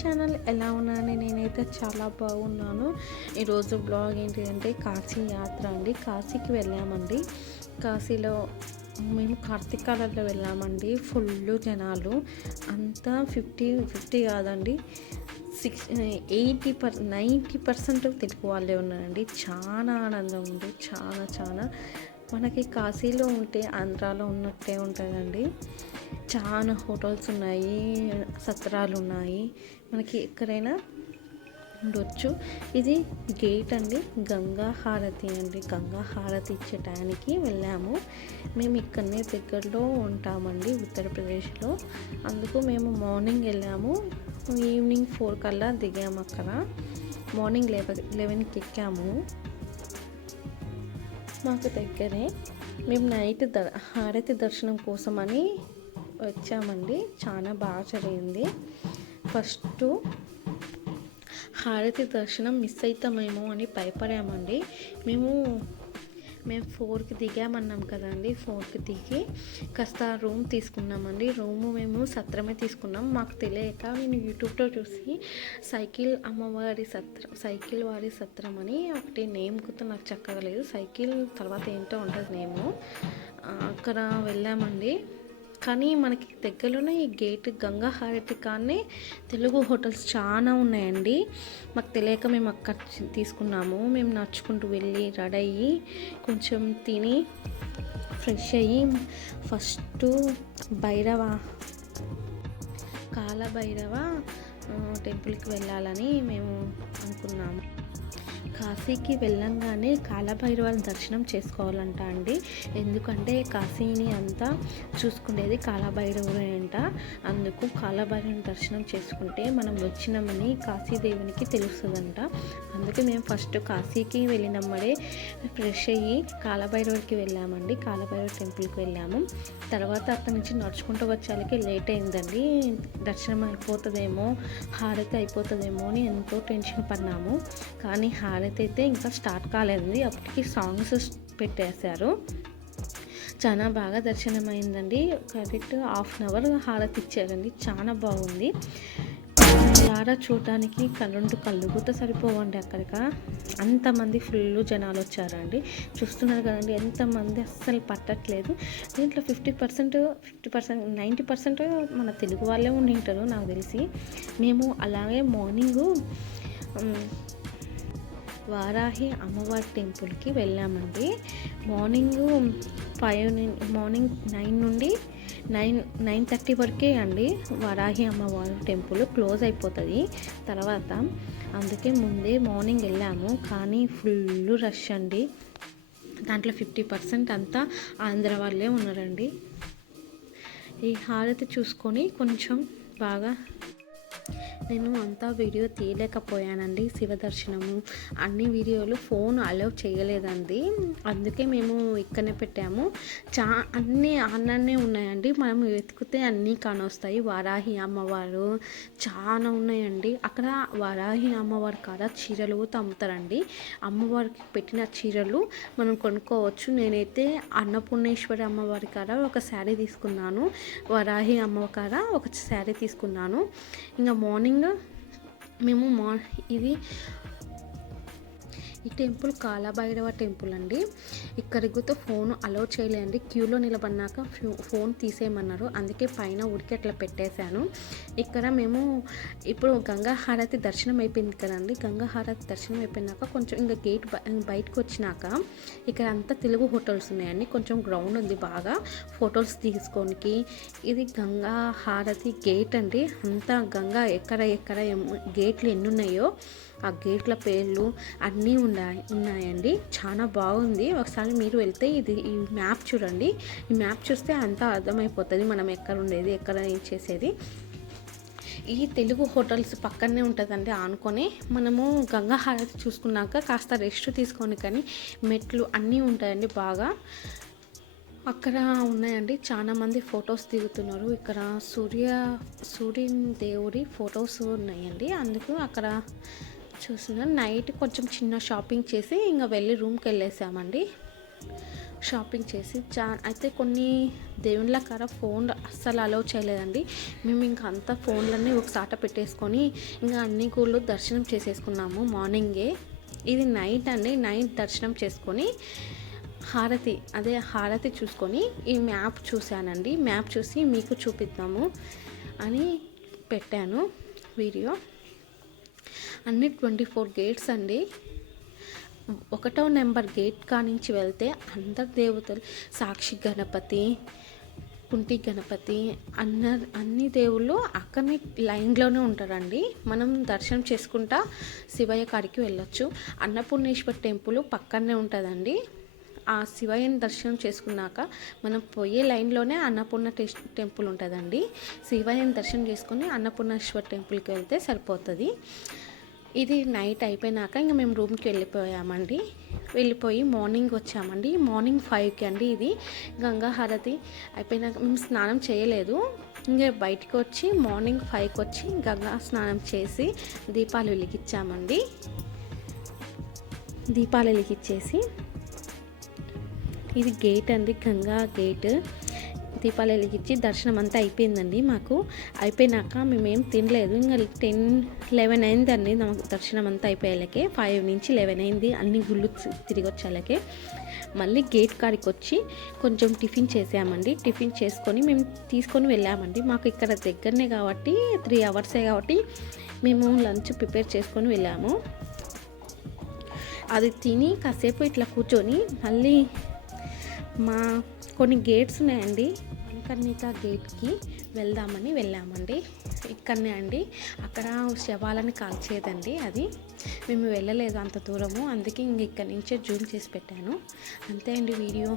Channel. ఎలా ఉన్నాను? నేనైతే చాలా బాగున్నాను. ఈరోజు బ్లాగ్ ఏంటిదంటే కాశీ యాత్ర అండి. కాశీకి వెళ్ళామండి. కాశీలో మేము కార్తీకాలలో వెళ్ళామండి. ఫుల్ జనాలు అంతా 50 కాదండి, 90% తెలుగు వాళ్ళే ఉన్నారండి. చాలా ఆనందం ఉంది. చాలా మనకి కాశీలో ఉంటే ఆంధ్రాలో ఉన్నట్టే ఉంటుందండి. చాలా హోటల్స్ ఉన్నాయి, సత్రాలు ఉన్నాయి, మనకి ఎక్కడైనా ఉండొచ్చు. ఇది గేట్ అండి, గంగా హారతి అండి. గంగా హారతి ఇచ్చే టైంకి వెళ్ళాము. మేము ఇక్కడనే దగ్గరలో ఉంటామండి, ఉత్తరప్రదేశ్లో. అందుకు మేము మార్నింగ్ వెళ్ళాము, ఈవినింగ్ 4 కల్లా దిగాము. అక్కడ మార్నింగ్ 11కి ఎక్కాము. మాకు దగ్గరే. మేము నైట్ హారతి దర్శనం కోసమని వచ్చామండి. చాలా బాగా జరిగింది. ఫస్ట్ హారతి దర్శనం మిస్ అవుతామేమో అని భయపడామండి. మేము 4కి దిగామన్నాం కదండి. 4కి దిగి కాస్త రూమ్ తీసుకున్నామండి. రూము మేము సత్రమే తీసుకున్నాం. మాకు తెలియక నేను యూట్యూబ్లో చూసి సైకిల్ వారి సత్రం అని ఒకటి నేమ్ గుర్తు నాకు చక్కగా లేదు. సైకిల్ తర్వాత ఏంటో ఉంటుంది నేము. అక్కడ వెళ్ళామండి. కానీ మనకి దగ్గరలోనే ఈ గేట్ గంగా హారతి కానీ తెలుగు హోటల్స్ చాలా ఉన్నాయండి. మాకు తెలియక మేము అక్కడ తీసుకున్నాము. మేము నడుచుకుంటూ వెళ్ళి రెడీ అయ్యి కొంచెం తిని ఫ్రెష్ అయ్యి ఫస్ట్ కాలభైరవ టెంపుల్కి వెళ్ళాలని మేము అనుకున్నాము. కాశీకి వెళ్ళంగానే కాలభైరవ దర్శనం చేసుకోవాలంట అండి. ఎందుకంటే కాశీని అంతా చూసుకునేది కాలభైరవుడు అంట. అందుకు కాలభైరవుని దర్శనం చేసుకుంటే మనం వచ్చినామని కాశీదేవునికి తెలుస్తుందంట. అందుకే మేము ఫస్ట్ కాశీకి వెళ్ళినమ్మడే ఫ్రెష్ అయ్యి కాలభైరవుడికి వెళ్ళామండి. కాలభైరవ టెంపుల్కి వెళ్ళాము. తర్వాత అక్కడి నుంచి నడుచుకుంటూ వచ్చేకి లేట్ అయిందండి. దర్శనం అయిపోతుందేమో, హారతి అయిపోతుందేమో అని ఎంతో టెన్షన్ పడినాము. కానీ హారతి అయితే ఇంకా స్టార్ట్ కాలేదండి. అప్పటికి సాంగ్స్ పెట్టేశారు. చాలా బాగా దర్శనం అయిందండి. కరెక్ట్ 1/2 అవర్ హారతి ఇచ్చారండి. చాలా బాగుంది. యారా చూడడానికి కళ్ళు గుర్త సరిపోవండి. అక్కడిక అంతమంది ఫుల్ జనాలు వచ్చారండి. చూస్తున్నారు కదండి ఎంతమంది, అస్సలు పట్టట్లేదు. దీంట్లో 50%, 90% మన తెలుగు వాళ్ళే ఉండి ఉంటారు నాకు తెలిసి. మేము అలాగే మార్నింగు వారాహి అమ్మవారి టెంపుల్కి వెళ్ళామండి. మార్నింగ్ 9 నుండి 9:30 వరకే అండి వారాహి అమ్మవారి టెంపుల్ క్లోజ్ అయిపోతుంది తర్వాత. అందుకే ముందే మార్నింగ్ వెళ్ళాము. కానీ ఫుల్ రష్ అండి. దాంట్లో 50% అంతా ఆంధ్ర వాళ్ళే ఉన్నారండి. ఈ హారతి చూసుకొని కొంచెం బాగా నేను అంతా వీడియో తీయలేకపోయానండి. శివ దర్శనము అన్ని వీడియోలు ఫోన్ అలౌ చేయలేదండి. అందుకే మేము ఇక్కడనే పెట్టాము. అన్నీ ఆన్లైనే ఉన్నాయండి. మనం వెతికితే అన్నీ కానొస్తాయి. వారాహి అమ్మవారు చాలా ఉన్నాయండి. అక్కడ వారాహి అమ్మవారి కాడ చీరలు అమ్ముతారండి. అమ్మవారికి పెట్టిన చీరలు మనం కొనుక్కోవచ్చు. నేనైతే అన్నపూర్ణేశ్వరి అమ్మవారి కాడ ఒక శారీ తీసుకున్నాను. వారాహి అమ్మవారి కాడ ఒక శారీ తీసుకున్నాను. ఇంకా మార్నింగ్ మేము ఈ టెంపుల్ కాలభైరవ టెంపుల్ అండి. ఇక్కడికి ఫోన్ అలౌ చేయలేండి. క్యూలో నిలబడినాక ఫోన్ తీసేయమన్నారు. అందుకే పైన ఉడికి అట్లా పెట్టేశాను. ఇక్కడ మేము ఇప్పుడు గంగా హారతి దర్శనం అయిపోయింది కదండి. గంగా హారతి దర్శనం అయిపోయినాక కొంచెం ఇంకా గేట్ బయటకు వచ్చినాక ఇక్కడ అంతా తెలుగు హోటల్స్ ఉన్నాయండి. కొంచెం గ్రౌండ్ ఉంది బాగా ఫొటోస్ తీసుకోనికి. ఇది గంగా హారతి గేట్ అండి. అంతా గంగా ఎక్కడ గేట్లు ఎన్ని ఉన్నాయో ఆ గేట్ల పేర్లు అన్నీ ఉన్నాయండి. చాలా బాగుంది. ఒకసారి మీరు వెళ్తే ఈ మ్యాప్ చూడండి. ఈ మ్యాప్ చూస్తే అంతా అర్థమైపోతుంది మనం ఎక్కడ ఉండేది, ఎక్కడ చేసేది. ఈ తెలుగు హోటల్స్ పక్కనే ఉంటుందండి ఆనుకొని. మనము గంగా హారతి చూసుకున్నాక కాస్త రెస్ట్ తీసుకొని కానీ మెట్లు అన్నీ ఉంటాయండి బాగా. అక్కడ ఉన్నాయండి చాలామంది ఫొటోస్ దిగుతున్నారు. ఇక్కడ సూర్యుని దేవుడి ఫొటోస్ ఉన్నాయండి. అందుకు అక్కడ చూస్తున్నాను. నైట్ కొంచెం చిన్న షాపింగ్ చేసి ఇంకా వెళ్ళి రూమ్కి వెళ్ళేసామండి. షాపింగ్ చేసి అయితే కొన్ని దేవుళ్ళ కాడ ఫోన్లు అస్సలు అలౌ చేయలేదండి. మేము ఇంకా అంతా ఫోన్లన్నీ ఒకసాట పెట్టేసుకొని ఇంకా అన్ని గుళ్ళు దర్శనం చేసేసుకున్నాము మార్నింగే. ఇది నైట్ అండి. నైట్ దర్శనం చేసుకొని హారతి చూసుకొని ఈ మ్యాప్ చూశానండి. మ్యాప్ చూసి మీకు చూపిద్దాము అని పెట్టాను వీడియో. అన్ని 24 గేట్స్ అండి. 1వ నెంబర్ గేట్ కానించి వెళ్తే అందరు దేవతలు, సాక్షి గణపతి, కుంటి గణపతి, అన్ని దేవుళ్ళు అక్కడనే లైన్లోనే ఉంటారండి. మనం దర్శనం చేసుకుంటా శివయ్య కాడికి వెళ్ళొచ్చు. అన్నపూర్ణేశ్వర్ టెంపుల్ పక్కనే ఉంటుందండి. ఆ శివయ్యని దర్శనం చేసుకున్నాక మనం పోయే లైన్లోనే అన్నపూర్ణ టెంపుల్ ఉంటుందండి. శివయ్యని దర్శనం చేసుకుని అన్నపూర్ణేశ్వర్ టెంపుల్కి వెళ్తే సరిపోతుంది. ఇది నైట్ అయిపోయినాక ఇంకా మేము రూమ్కి వెళ్ళిపోయి మార్నింగ్ వచ్చామండి. మార్నింగ్ 5కి అండి. ఇది గంగా హారతి అయిపోయినాక మేము స్నానం చేయలేదు. ఇంకా బయటకు వచ్చి మార్నింగ్ 5కి వచ్చి గంగా స్నానం చేసి దీపాలు వెలిగించామండి. దీపాలు వెలిగించేసి ఇది గేట్ అండి, గంగా గేట్. దీపాలు వెలిగించి దర్శనం అంతా అయిపోయిందండి. మాకు అయిపోయినాక మేమేం తినలేదు. ఇంకా 10-11 అయిందండి మాకు దర్శనం అంతా అయిపోయేలాకే. 5 నుంచి 11 అయింది అన్ని గుళ్ళు తిరిగి వచ్చేలాకే. మళ్ళీ గేట్ కాడికి వచ్చి కొంచెం టిఫిన్ చేసామండి. టిఫిన్ చేసుకొని మేము తీసుకొని వెళ్ళామండి. మాకు ఇక్కడ దగ్గరనే కాబట్టి 3 అవర్సే కాబట్టి మేము లంచ్ ప్రిపేర్ చేసుకొని వెళ్ళాము. అది తిని కాసేపు ఇట్లా కూర్చొని మళ్ళీ కొన్ని గేట్స్ ఉన్నాయండి. కన్నిక గేట్కి వెళ్ళామండి. ఇక్కడనే అండి. అక్కడ శవాలని కాల్చేదండి. అది మేము వెళ్ళలేదు అంత దూరము. అందుకే ఇక్కడి నుంచే జూమ్ చేసి పెట్టాను. అంతే అండి video.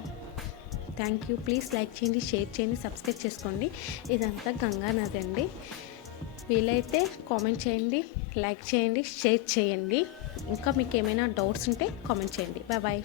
Thank you. Please like చేయండి, షేర్ చేయండి, సబ్స్క్రైబ్ చేసుకోండి. ఇదంతా గంగా నది అండి. వీలైతే కామెంట్ చేయండి, లైక్ చేయండి, షేర్ చేయండి. ఇంకా మీకు ఏమైనా డౌట్స్ ఉంటే కామెంట్ చేయండి. బాయ్.